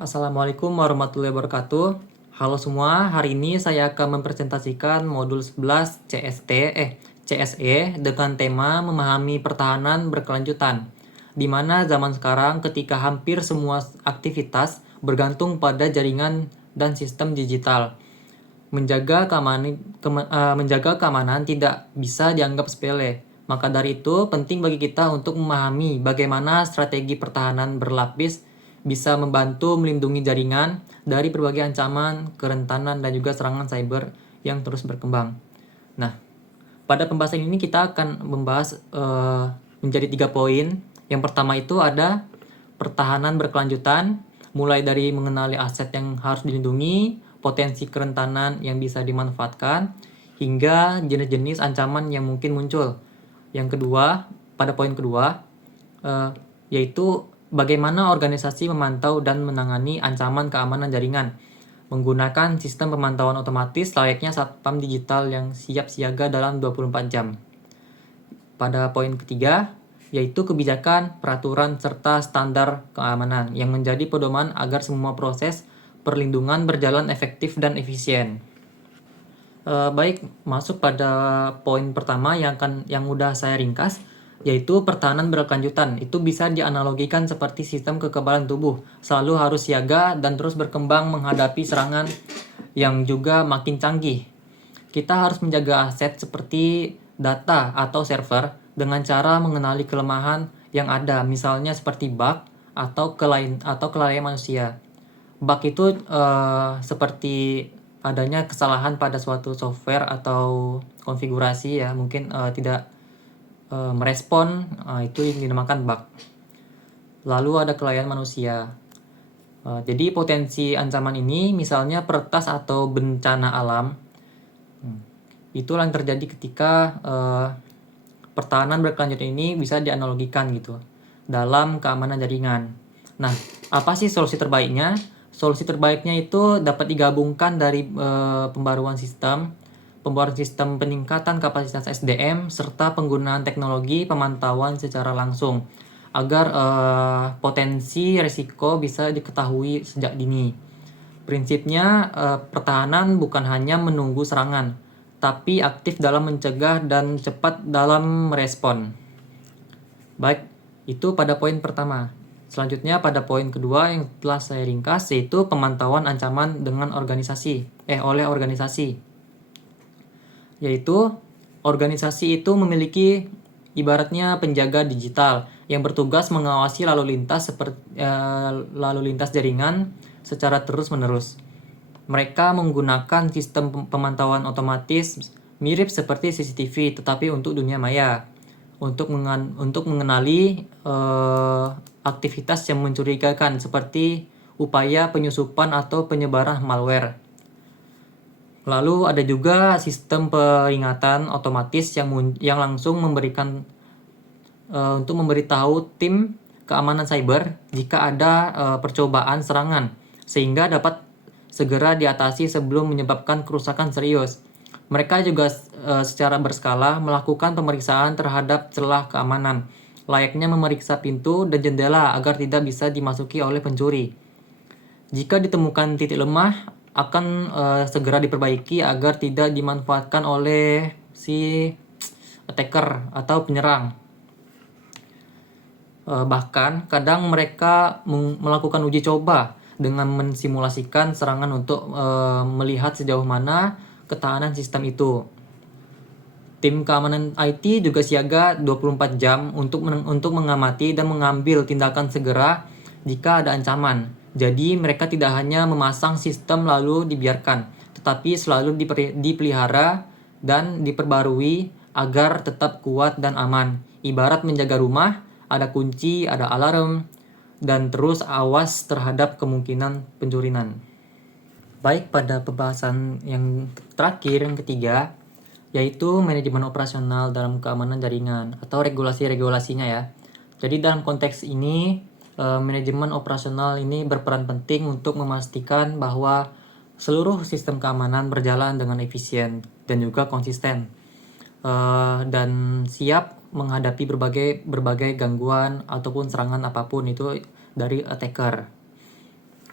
Assalamualaikum warahmatullahi wabarakatuh. Halo semua, hari ini saya akan mempresentasikan modul 11 CSE dengan tema memahami pertahanan berkelanjutan. Di mana zaman sekarang ketika hampir semua aktivitas bergantung pada jaringan dan sistem digital. Menjaga keamanan tidak bisa dianggap sepele. Maka dari itu, penting bagi kita untuk memahami bagaimana strategi pertahanan berlapis bisa membantu melindungi jaringan dari berbagai ancaman, kerentanan, dan juga serangan cyber yang terus berkembang. Nah, pada pembahasan ini kita akan membahas menjadi 3 poin. Yang pertama itu ada pertahanan berkelanjutan, mulai dari mengenali aset yang harus dilindungi, potensi kerentanan yang bisa dimanfaatkan, hingga jenis-jenis ancaman yang mungkin muncul. Yang kedua, pada poin kedua, yaitu bagaimana organisasi memantau dan menangani ancaman keamanan jaringan menggunakan sistem pemantauan otomatis layaknya satpam digital yang siap siaga dalam 24 jam. Pada poin ketiga, yaitu kebijakan, peraturan, serta standar keamanan yang menjadi pedoman agar semua proses perlindungan berjalan efektif dan efisien. Baik, masuk pada poin pertama yang udah saya ringkas, yaitu pertahanan berkelanjutan. Itu bisa dianalogikan seperti sistem kekebalan tubuh, selalu harus siaga dan terus berkembang menghadapi serangan yang juga makin canggih. Kita harus menjaga aset seperti data atau server dengan cara mengenali kelemahan yang ada, misalnya seperti bug atau kelalaian manusia. Bug itu seperti adanya kesalahan pada suatu software atau konfigurasi ya, mungkin tidak merespon, itu yang dinamakan bug. Lalu ada kelalaian manusia. Jadi potensi ancaman ini misalnya peretas atau bencana alam. Itulah yang terjadi ketika pertahanan berkelanjutan ini bisa dianalogikan gitu dalam keamanan jaringan. Nah, apa sih solusi terbaiknya? Solusi terbaiknya itu dapat digabungkan dari pembaruan sistem, peningkatan kapasitas SDM, serta penggunaan teknologi pemantauan secara langsung agar potensi risiko bisa diketahui sejak dini. Prinsipnya, pertahanan bukan hanya menunggu serangan, tapi aktif dalam mencegah dan cepat dalam merespon. Baik, itu pada poin pertama. Selanjutnya pada poin kedua yang telah saya ringkas, yaitu pemantauan ancaman dengan oleh organisasi. Yaitu organisasi itu memiliki ibaratnya penjaga digital yang bertugas mengawasi lalu lintas jaringan secara terus-menerus. Mereka menggunakan sistem pemantauan otomatis mirip seperti CCTV tetapi untuk dunia maya untuk mengenali aktivitas yang mencurigakan seperti upaya penyusupan atau penyebaran malware. Lalu ada juga sistem peringatan otomatis yang langsung untuk memberitahu tim keamanan cyber jika ada percobaan serangan sehingga dapat segera diatasi sebelum menyebabkan kerusakan serius. Mereka juga secara berskala melakukan pemeriksaan terhadap celah keamanan, layaknya memeriksa pintu dan jendela agar tidak bisa dimasuki oleh pencuri. Jika ditemukan titik lemah, akan segera diperbaiki agar tidak dimanfaatkan oleh si attacker atau penyerang. Bahkan kadang mereka melakukan uji coba dengan mensimulasikan serangan untuk melihat sejauh mana ketahanan sistem itu. Tim keamanan IT juga siaga 24 jam untuk mengamati dan mengambil tindakan segera jika ada ancaman. Jadi mereka tidak hanya memasang sistem lalu dibiarkan, tetapi selalu dipelihara dan diperbarui agar tetap kuat dan aman. Ibarat menjaga rumah, ada kunci, ada alarm, dan terus awas terhadap kemungkinan pencurian. Baik, pada pembahasan yang terakhir, yang ketiga, yaitu manajemen operasional dalam keamanan jaringan atau regulasi-regulasinya ya. Jadi dalam konteks ini, manajemen operasional ini berperan penting untuk memastikan bahwa seluruh sistem keamanan berjalan dengan efisien dan juga konsisten, dan siap menghadapi berbagai gangguan ataupun serangan apapun itu dari attacker.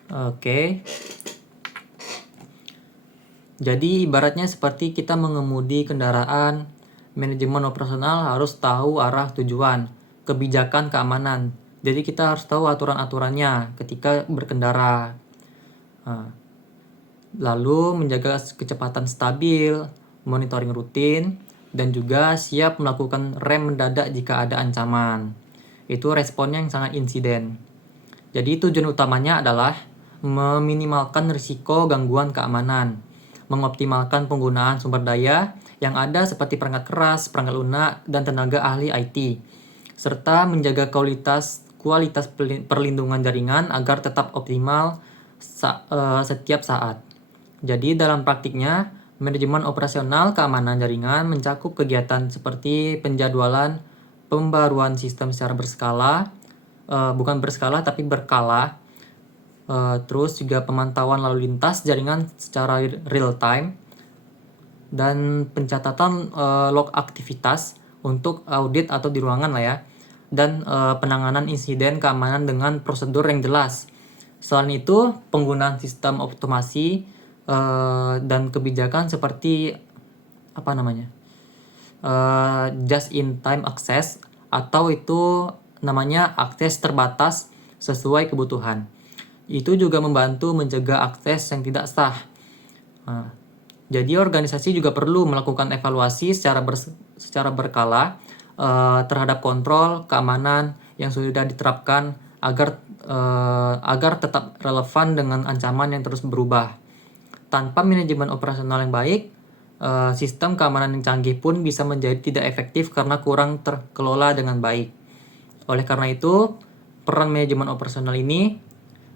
Oke. Jadi ibaratnya seperti kita mengemudi kendaraan, manajemen operasional harus tahu arah tujuan, kebijakan keamanan. Jadi kita harus tahu aturan-aturannya ketika berkendara. Nah, lalu menjaga kecepatan stabil, monitoring rutin, dan juga siap melakukan rem mendadak jika ada ancaman. Itu responnya yang sangat insiden. Jadi tujuan utamanya adalah meminimalkan risiko gangguan keamanan, mengoptimalkan penggunaan sumber daya yang ada seperti perangkat keras, perangkat lunak, dan tenaga ahli IT, serta menjaga kualitas perlindungan jaringan agar tetap optimal setiap saat. Jadi dalam praktiknya, manajemen operasional keamanan jaringan mencakup kegiatan seperti penjadwalan, pembaruan sistem secara berskala, bukan berskala tapi berkala, terus juga pemantauan lalu lintas jaringan secara real time, dan pencatatan log aktivitas untuk audit atau di ruangan lah ya, dan penanganan insiden keamanan dengan prosedur yang jelas. Selain itu, penggunaan sistem otomasi dan kebijakan seperti just in time access, atau itu namanya akses terbatas sesuai kebutuhan. Itu juga membantu mencegah akses yang tidak sah. Jadi organisasi juga perlu melakukan evaluasi secara berkala terhadap kontrol keamanan yang sudah diterapkan agar tetap relevan dengan ancaman yang terus berubah. Tanpa manajemen operasional yang baik, sistem keamanan yang canggih pun bisa menjadi tidak efektif karena kurang terkelola dengan baik. Oleh karena itu, peran manajemen operasional ini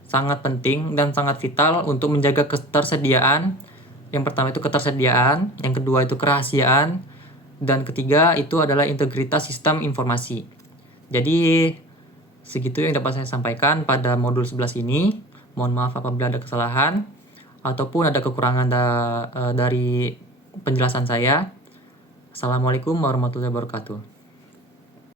sangat penting dan sangat vital untuk menjaga ketersediaan. Yang pertama itu ketersediaan, yang kedua itu kerahasiaan, dan ketiga itu adalah integritas sistem informasi. Jadi segitu yang dapat saya sampaikan pada modul 11 ini. Mohon maaf apabila ada kesalahan ataupun ada kekurangan dari penjelasan saya. Assalamualaikum warahmatullahi wabarakatuh.